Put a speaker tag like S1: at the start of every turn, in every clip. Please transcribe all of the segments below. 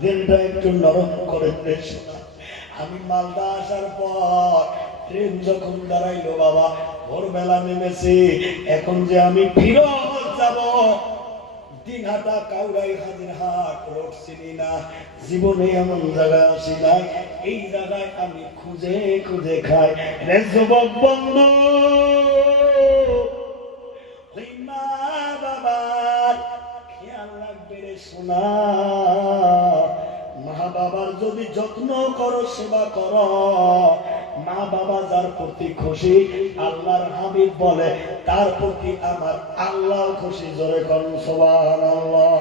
S1: দিনটা একটু নরম করে সোনা। আমি মালদা আসার পর ট্রেন যখন দাঁড়াইলো বাবা, ভোরবেলা নেমেছি। এখন যে আমি ফিরত যাব চিনি না। জীবনে নাই। এই আমি খুঁজে খুঁজে খাই। রে বাবার খেয়াল রাখবে রে সোনা। বাবার যদি যত্ন করো, সেবা করো। মা বাবা যার প্রতি খুশি, আল্লাহর হাবিব বলে, তার প্রতি আমার আল্লাহ খুশি, জোরে করুন সোবান আল্লাহ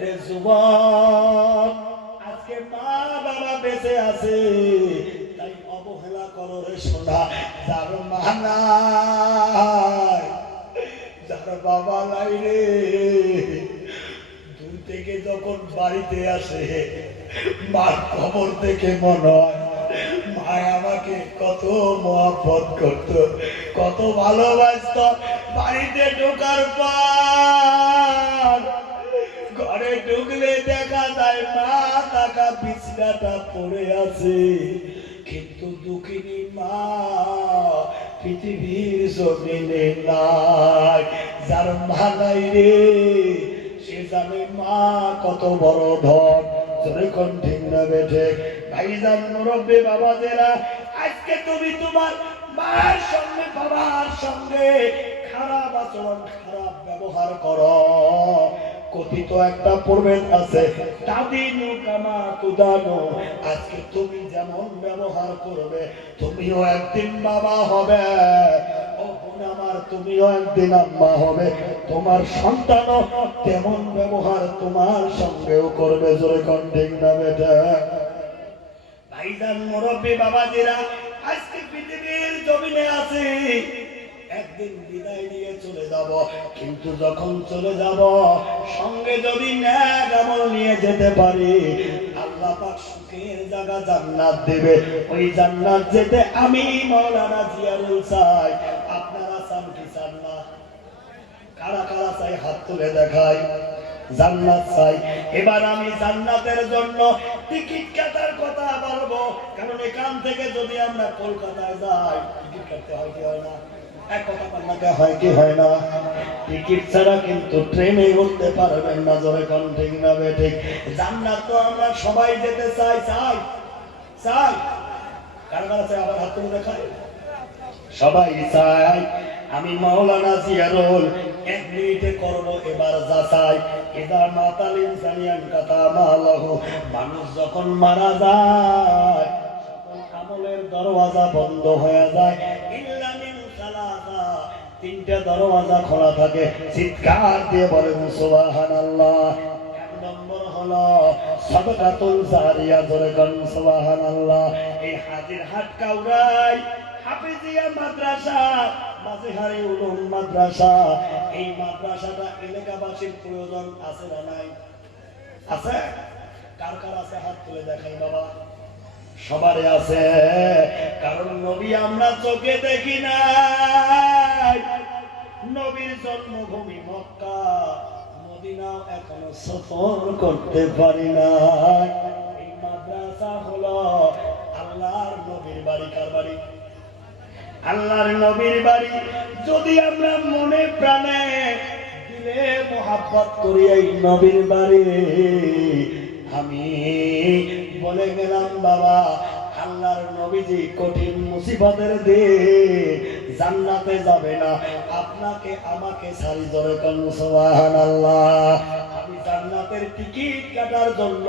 S1: রে যুবক, আজকে মা বাবা বেঁচে আছে, তাই অবহেলা করো রে সোনা, যার মা নাই, যার বাবা নাই রে। দূর থেকে যখন বাড়িতে আসে মার খবর দেখে মনে হয়। মা আমাকে কত মহাপত করত, কত ভালোবাসত। বাড়িতে ঢোকার পর ঘরে ঢুকলে দেখা যায় মা টাকা বিছনাটা পড়ে আছে। কিন্তু দুঃখিনী মা পৃথিবীর জমিনে নাই, যার মা নাই রে, সে জানে মা কত বড় ধন। ঠিক না বেঠে। ভাইজান আজকে তুমি তোমার মায়ের সঙ্গে, বাবার সঙ্গে খারাপ আচরণ, খারাপ ব্যবহার করো। কথিত একটা প্রবেদ আছে তাদিনু কামা তুদানো আজকে তুমি যেমন ব্যবহার করবে, তুমিও একদিন বাবা হবে। একদিন বিদায় নিয়ে চলে যাব, কিন্তু যখন চলে যাব, সঙ্গে যদি ন্যাক নিয়ে যেতে পারি, আল্লাহ সুখের জায়গা জান্নাত দেবে। ওই জান্নাত যেতে আমি মাওলানা জিয়ারুল চাই আপনারা চান কি চান না কারা কারা চাই হাত তুলে দেখায় জান্নাত চাই। এবার আমি জান্নাতের জন্য টিকিট কাটার কথা বলব কারণ এখান থেকে যদি আমরা কলকাতায় যাই, টিকিট কাটতে হয় কি হয় না? সবাই চাই সবাই চাই আমি মাওলানা জিয়ারুল এক মিনিটে করব এবার যাচাই। এবার মাতাল ইনসানিয়ান কথা মালাহ। মানুষ যখন মারা যায় আমলের দরওয়াজা বন্ধ হয়ে যায়। ইল্লা মিন সালাসা। তিনটা দরওয়াজা খোলা থাকে। চিৎকার দিয়ে বলেন সুবহানাল্লাহ। এক নম্বর হলো সাদকাতুল জারিয়া ধরে গান সুবহানাল্লাহ। এই হাজির হাত কাউরাই হাফিজিয়া মাদ্রাসা উলুম মাদ্রাসা, এই মাদ্রাসাটা এলাকাবাসীর প্রয়োজন আছে না নাই? আছে? কার কার আছে? হাত তুলে দেখাই বাবা। সবারই আছে, কারণ নবী আমরা চোখে দেখি নাই। নবীর জন্মভূমি মক্কা, মদিনাও এখনও সফর করতে পারি না এই মাদ্রাসা হলো আল্লাহর নবীর বাড়ি, কার বাড়ি? আল্লাহর নবীর বাড়ি। যদি আমরা মনে প্রাণে দিলে মোহাব্বত করি এই নবীর বাড়ি। আমি বলে গেলাম, বাবা, আল্লাহর নবীজি কঠিন মুসিবতের দে জান্নাতে যাবে না। আপনাকে আমাকে সারি ধরে কোন সুবহানাল্লাহ। আমি জান্নাতের টিকিট কাটার জন্য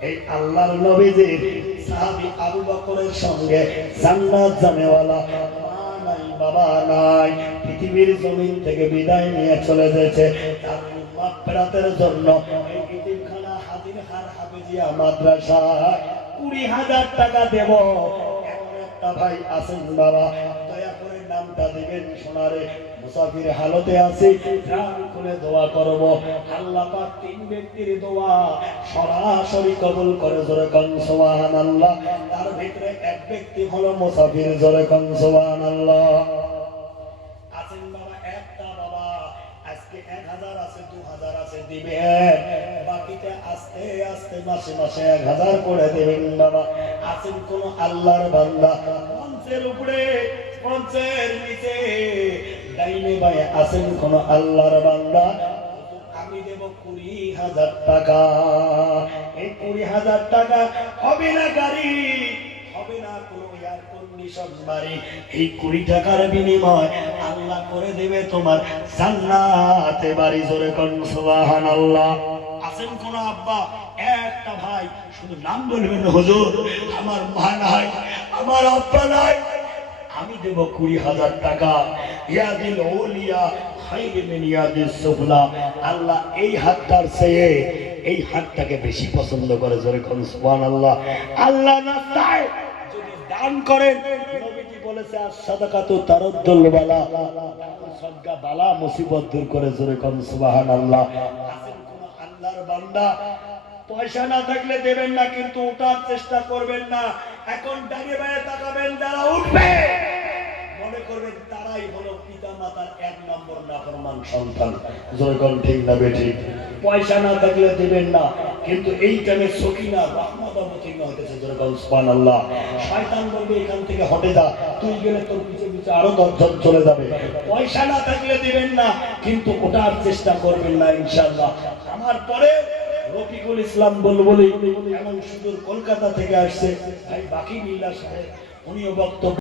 S1: এই আল্লাহর নবীজির সাহাবি আবু বকরের সঙ্গে জান্নাত জানেওয়ালা নাই, বাবা নাই, পৃথিবীর জমিন থেকে বিদায় নিয়ে চলে যেতে তার মাগফিরাতের জন্য এই পৃথিবীখানা হাজির হার হাবিজিয়া মাদ্রাসা কুড়ি হাজার টাকা দেব। একটা ভাই আছেন বাবা, দয়া করে নামটা দিবেন সোনারে। মুসাফির হালতে আছে প্রাণ খুলে দোয়া করব। আল্লাহ তিন ব্যক্তির দোয়া সরাসরি কবুল করে জোরে কন, সুবহানাল্লাহ। তার ভিতরে এক ব্যক্তি হলো মুসাফির, জোরে কন, সুবহানাল্লাহ। আছেন বাবা একটা বাবা, আজকে এক হাজার আছে, দু হাজার আছে, দিবেন। আস্তে আস্তে মাসে মাসে এক হাজার করে দেবেন বাবা। আছেন কোন আল্লাহর বান্দা? মঞ্চের উপরে, মঞ্চের নিচে। ডাইনে আছেন কোন আল্লাহর বান্দা? আমি দেব কুড়ি হাজার টাকা। এই কুড়ি হাজার টাকা হবে না গাড়ি? হবে না কোনো এয়ার কন্ডিশন বাড়ি। এই কুড়ি টাকার বিনিময় আল্লাহ করে দেবে তোমার জান্নাতে বাড়ি। জোরে কোন সুবাহান আল্লাহ আছেন কোন আব্বা? একটা ভাই, শুধু নাম বলবেন হুজুর। আমার মা নাই, আমার আব্বা নাই। আমি দেব কুড়ি হাজার টাকা। ইয়াদিল ওলিয়া আল্লাহ এই হাতটার চেয়ে এই হাতটাকে বেশি পছন্দ করে, জোরে কোন সুবহানাল্লাহ। আল্লাহ না চায় যদি দান করেন। নবীজি বলেছে আর সাদাকাতু তারদ্দুল বালা। সদকা বালা মুসিবত দূর করে, জোরে কোন আল্লাহর বান্দা। পয়সা না থাকলে দেবেন না, কিন্তু ওঠার চেষ্টা করবেন না। এখন দাঁড়িয়ে বাইরে তাকাবেন, যারা উঠবে, মনে করবেন তারাই হলো পিতা মাতার এক নম্বর সন্তান। ঠিক না বেঠিক পয়সা না থাকলে দেবেন না, কিন্তু এই টাইমে সকিনা সুবহান আল্লাহ শয়তান বলবে, এখান থেকে হটে যা, তুই গেলে তোর পিছে পিছে আরও চলে যাবে। পয়সা না থাকলে দেবেন না, কিন্তু ওঠার চেষ্টা করবেন না, ইনশাআল্লাহ। আমার পরে রফিকুল ইসলাম বলবলি এমন সুদূর কলকাতা থেকে আসছে। ভাই বাকি মিল্লা সাহেব, উনিও বক্তব্য